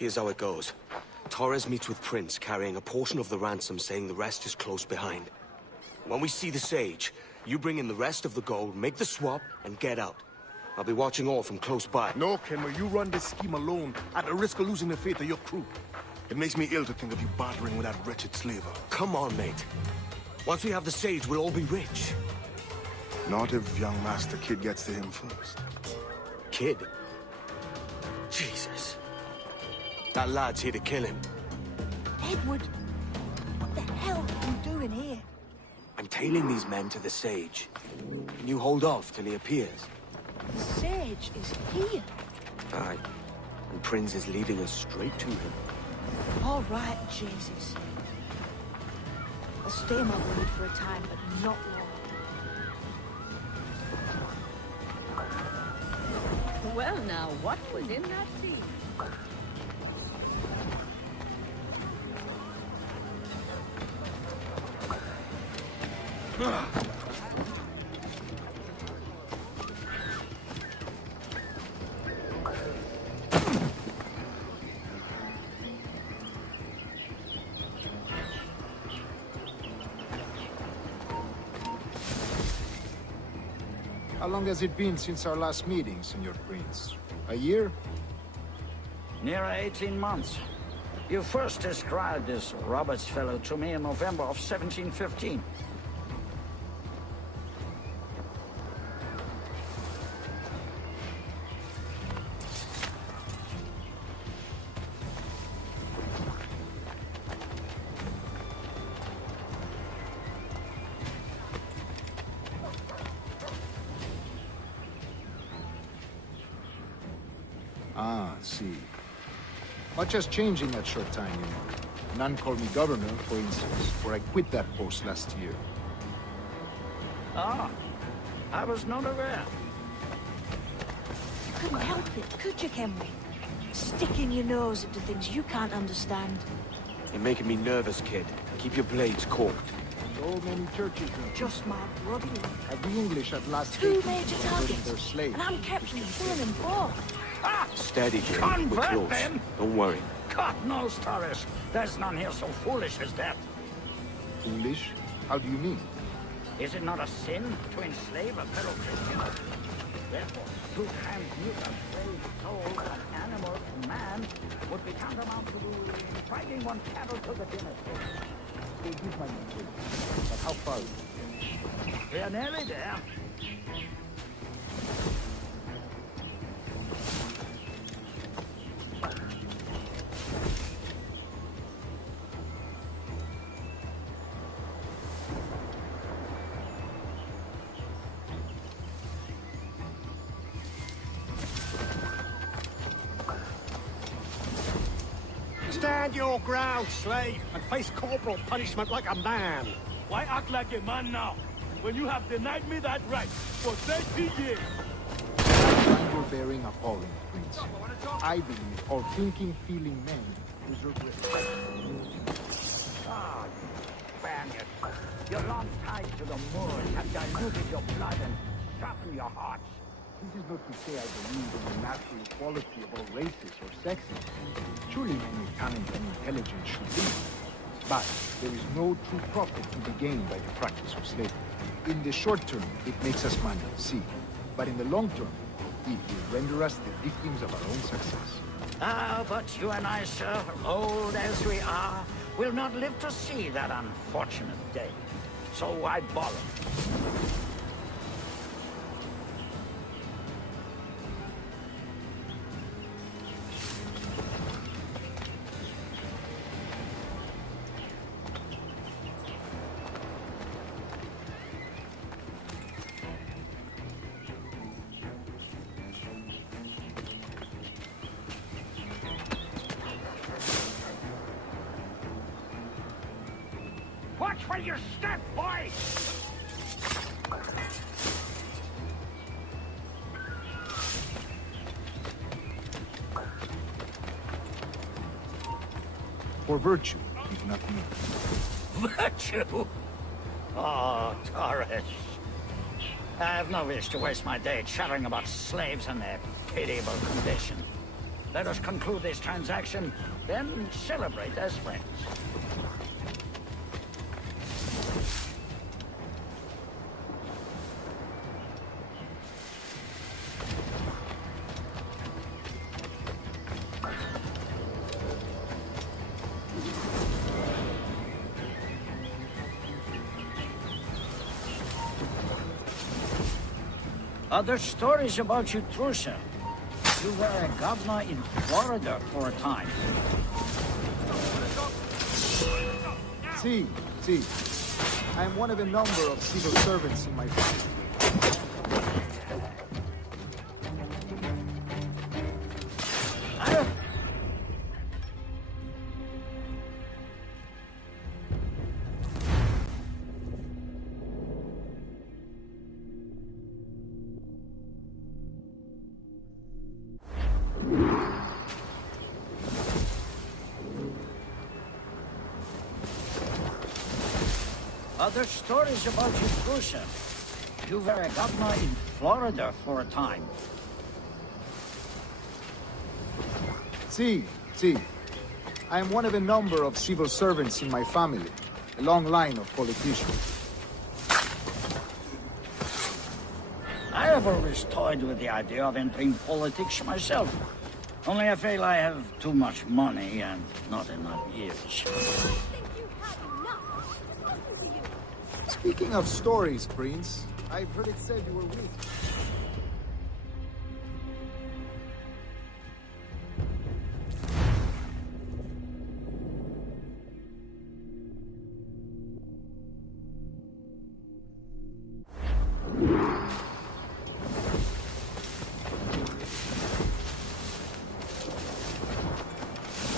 Here's how it goes. Torres meets with Prince, carrying a portion of the ransom, saying the rest is close behind. When we see the Sage, you bring in the rest of the gold, make the swap, and get out. I'll be watching all from close by. No, Kenway, you run this scheme alone, at the risk of losing the faith of your crew. It makes me ill to think of you bartering with that wretched slaver. Come on, mate. Once we have the Sage, we'll all be rich. Not if young Master Kid gets to him first. Kid? Jesus. That lad's here to kill him. Edward, what the hell are you doing here? I'm tailing these men to the Sage. Can you hold off till he appears? The Sage is here. Aye. And Prince is leading us straight to him. All right, Jesus. I'll stay my word for a time, but not long. Well now, what was in that feed? How long has it been since our last meeting, Senor Prince? A year? Near 18 months. You first described this Roberts fellow to me in November of 1715. Ah, see. Much has changed in that short time, you know. None called me governor, for instance, for I quit that post last year. Ah, I was not aware. You couldn't help it, could you, Kenway? Sticking your nose into things you can't understand. You're making me nervous, kid. Keep your blades corked. So many churches in Just my bloody luck. have the English at last Two taken major converting targets, their slaves. and I'm kept from killing them both. Ah! Steady, Jim. We're Convert close. them? Don't worry. God knows, Torres. There's none here so foolish as that. Foolish? How do you mean? Is it not a sin to enslave a fellow Christian? Therefore, to transmute a slave soul from animal to man would be tantamount to inviting one cattle to the dinner table. Forgive my mistake, but how far is it? We are nearly there. Stand your ground, slave, and face corporal punishment like a man. Why act like a man now, when you have denied me that right for 30 years? You're bearing appalling, Prince. I believe all thinking, feeling men deserve respect. Ah, you Spaniard. Your long ties to the Moors have diluted your blood and sharpened your hearts. This is not to say I believe in the natural equality of all races or sexes. Surely men with talent and intelligence should be. But there is no true profit to be gained by the practice of slavery. In the short term, it makes us money, see. But in the long term, it will render us the victims of our own success. Ah, but you and I, sir, old as we are, will not live to see that unfortunate day. So I borrow. Watch where you step, boy! For virtue, if nothing else. Virtue? Oh, Torres. I have no wish to waste my day chattering about slaves and their pitiable condition. Let us conclude this transaction, then celebrate as friends. Other stories about you, Trusa. You were a governor in Florida for a time. See. I am one of a number of civil servants in my family. Other stories about you, Trusa. You were a governor in Florida for a time. See. I am one of a number of civil servants in my family. A long line of politicians. I have always toyed with the idea of entering politics myself. Only I feel I have too much money and not enough years. Speaking of stories, Prince, I've heard it said you were weak.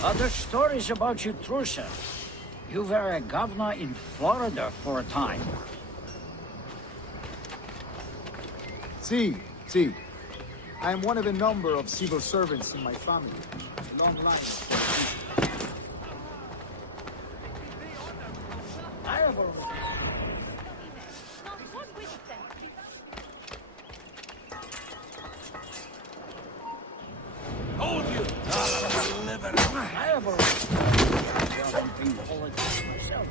Other stories about you, Trusa. You were a governor in Florida for a time. See. I am one of a number of civil servants in my family. A long line of politicians. I have always... Hold you! I have always entering politics myself.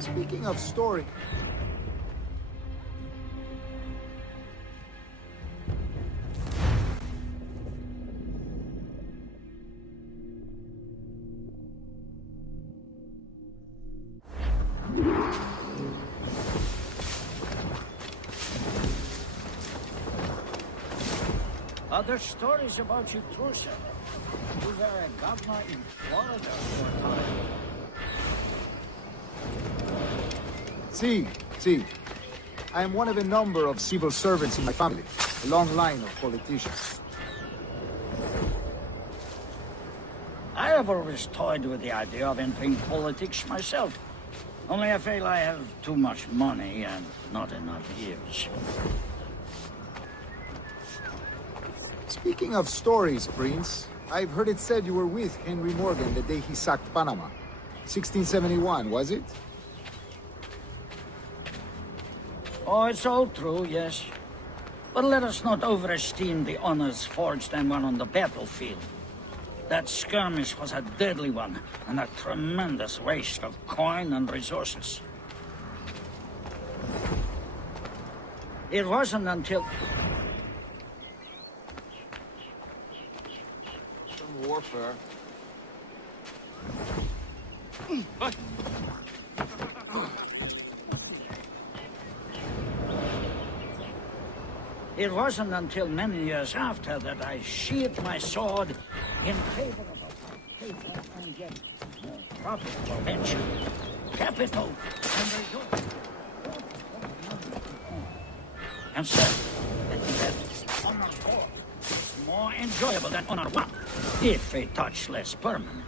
Speaking of story... Other stories about you, Trusa. You were a governor in Florida for a time. See. I am one of a number of civil servants in my family. A long line of politicians. I have always toyed with the idea of entering politics myself. Only I feel I have too much money and not enough years. Speaking of stories, Prince, I've heard it said you were with Henry Morgan the day he sacked Panama. 1671, was it? Oh, it's all true, yes. But let us not overesteem the honors forged and won on the battlefield. That skirmish was a deadly one, and a tremendous waste of coin and resources. It wasn't until... Some warfare. It wasn't until many years after that I sheathed my sword in favor of a safer and yet more profitable venture. Capital and resources. And so, that honor court is more enjoyable than honor one, if a touch less permanent.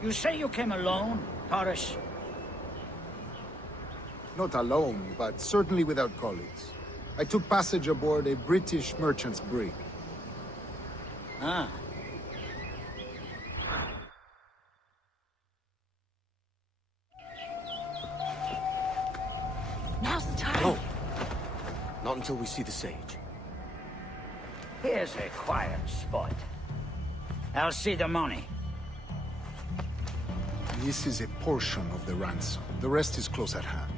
You say you came alone, Torres? Not alone, but certainly without colleagues. I took passage aboard a British merchant's brig. Ah. Now's the time. No. Not until we see the sage. Here's a quiet spot. I'll see the money. This is a portion of the ransom. The rest is close at hand.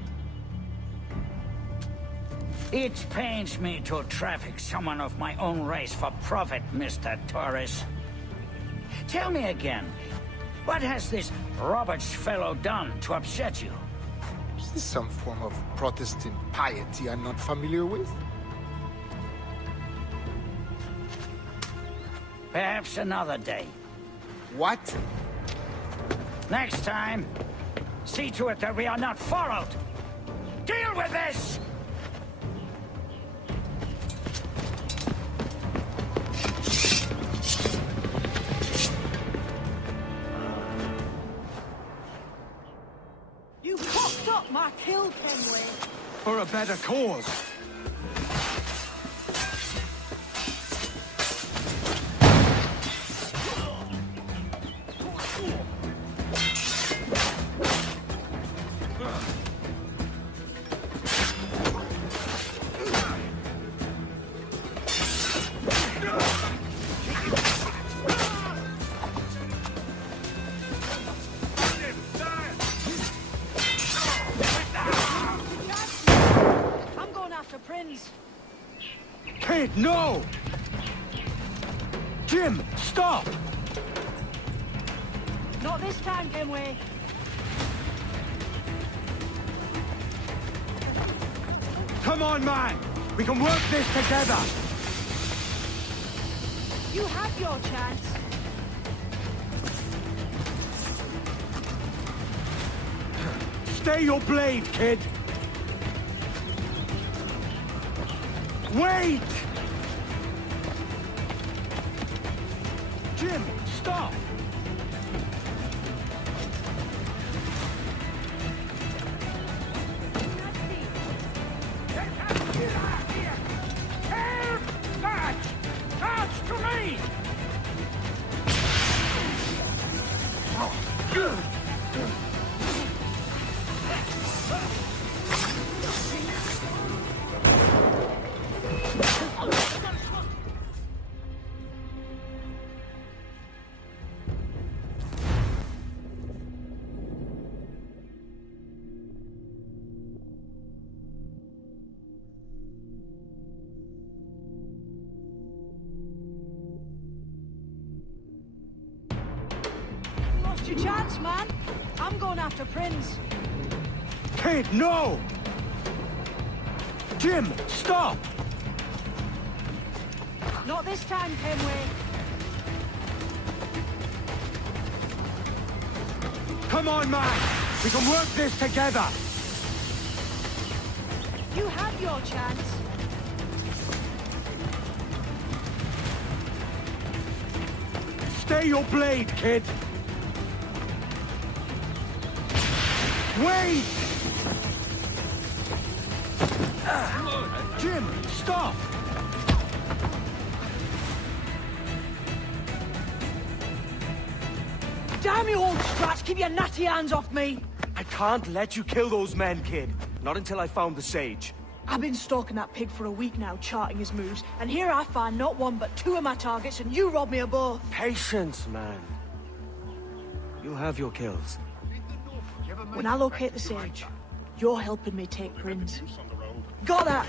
It pains me to traffic someone of my own race for profit, Mr. Torres. Tell me again, what has this Roberts fellow done to upset you? Is this some form of Protestant piety I'm not familiar with? Perhaps another day. What? Next time, see to it that we are not followed. Deal with this! You fucked up my kill, Kenway. For a better cause. I'm going after Prince. Kid, no! Jim, stop! Not this time, Kenway. Come on, man! We can work this together! You had your chance. Stay your blade, kid! Wait! Jim, stop! Get out of here! Help! March! March to me! Lost your chance, man. I'm going after Prince. Kid, no! Jim, stop! Not this time, Kenway. Come on, man! We can work this together! You had your chance. Stay your blade, kid! Wait! Jim, stop! Damn you, old Strat! Keep your natty hands off me! I can't let you kill those men, kid. Not until I found the sage. I've been stalking that pig for a week now, charting his moves, and here I find not one but two of my targets, and you rob me of both. Patience, man. You'll have your kills. When I locate the sage, you're helping me take Prince. Got that?